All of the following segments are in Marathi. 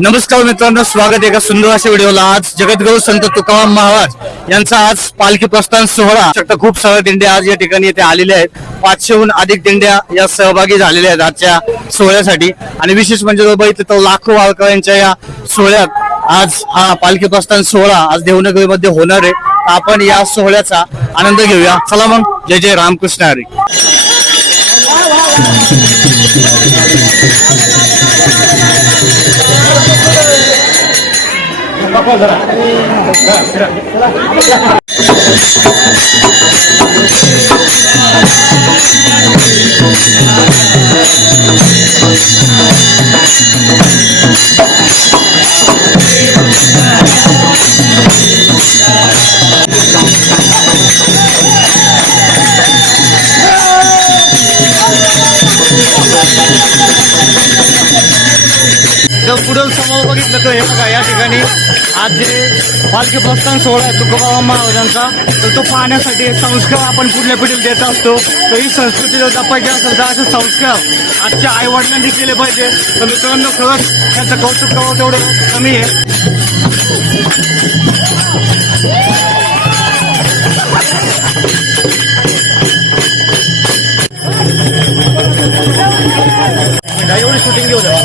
नमस्कार मित्रांनो, स्वागत आहे एका सुंदर अशा व्हिडिओला। आज जगद्गुरू संत तुकाराम महाराज यांचा आज पालखी प्रस्थान सोहळा। खूप साऱ्या दिंड्या आज या ठिकाणी येथे आलेल्या आहेत। 500हून अधिक दिंड्या या सहभागी झालेल्या आहेत आजच्या सोहळ्यासाठी। आणि विशेष म्हणजे बघितलं तर लाखो वारकऱ्यांच्या या सोहळ्यात आज हा पालखी प्रस्थान सोहळा आज देवनगरीमध्ये होणार आहे। आपण या सोहळ्याचा आनंद घेऊया। चला मग, जय जय रामकृष्ण हरी। पुढील समोर बघितलं तर हे बघा, या ठिकाणी आज जे पालखी प्रस्थान सोहळा आहे तुकोबा महाराजांचा, तर तो पाहण्यासाठी एक संस्कार आपण पुढल्या पिढीला देत असतो। तर ही संस्कृती जर जपायची असेल तर असे संस्कार आजच्या आई वडिलांनी केले पाहिजे। तर मित्रांनो, खरंच त्यांचं कौतुक करावं तेवढं कमी आहे। एवढी शूटिंग घेऊ द्या।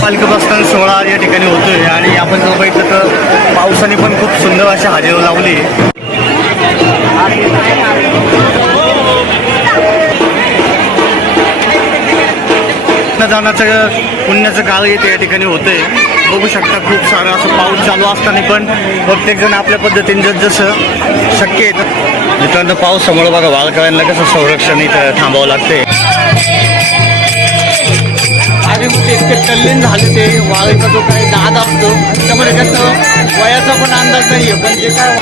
पालखी प्रस्थान सोहळा या ठिकाणी होतोय आणि आपण जर बघितलं तर पावसाने पण खूप सुंदर अशी हजेरी लावली। जाण्याचं पुण्याचं काळ येते या ठिकाणी होतंय। बघू शकता खूप सारं असं पाऊस चालू असताना पण प्रत्येक जण आपल्या पद्धतीने जसं शक्य आहे। मित्रांनो, पावसामुळे बघा वारकऱ्यांना कसं संरक्षण इथं थांबावं लागतंय। आणि मग इतके तल्लीन झाले ते वाळीचा जो काही नाद असतो त्यामुळे त्याचं वयाचा पण अंदाज नाहीये। पण जे काय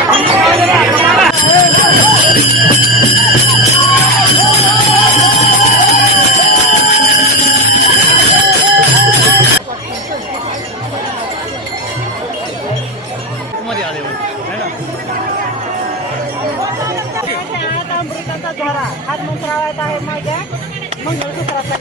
मध्ये आले हात मंत्रालयात आहे माझ्या मंगळसूत्राचा।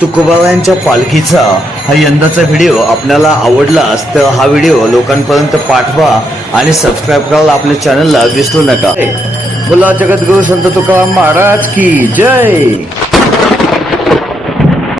तुकोबारायांच्या पालखीचा हा यंदाचा व्हिडिओ आपल्याला आवडलास तर हा व्हिडिओ लोकांपर्यंत पाठवा आणि सबस्क्राईब करायला आपल्या चॅनलला विसरू नका। बोला जगद्गुरू संत तुकाराम महाराज की जय।